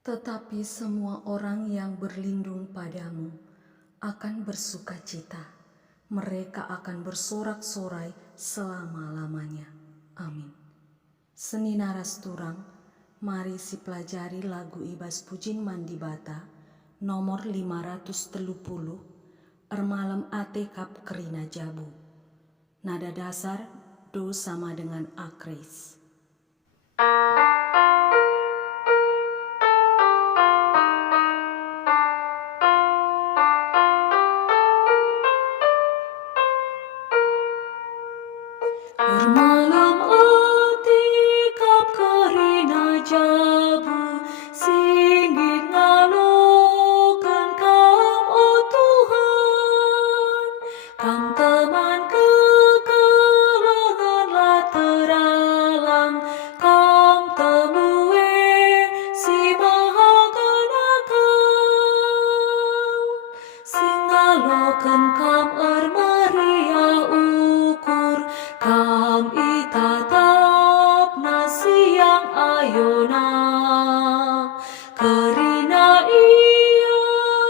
Tetapi semua orang yang berlindung padamu akan bersukacita. Mereka akan bersorak-sorai selama-lamanya. Amin. Seni naras turang, mari si pelajari lagu ibas pujin mandi bata, nomor 530, Ermalem ate kap kerina jabu. Nada dasar do sama dengan akres. Ermalem ate kap kerina jabu, singgit ngalokan kam o Tuhan. Kam teman kekalangan lah teralang, kam temue si mahakana kam. Singalokan kam Maria ukur, kam itatap na siang ayona. Kerina ia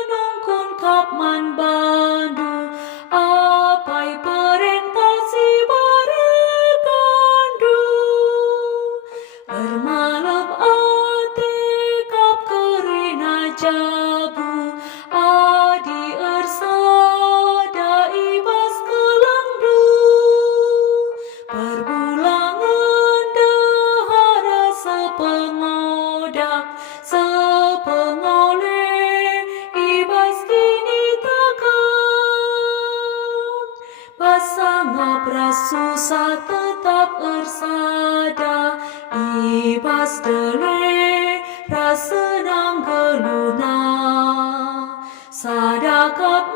nongkon kap man bandu, apai perintah si barekandu. Ermalem ate kap kerina jabu, adi ersada ibas kelangdu. Perbulangan dahara sepengodak, sepengoleh ibas kini takkan. Basangap rasusah tetap ersada, ibas dele rasenang geluna. Sadakap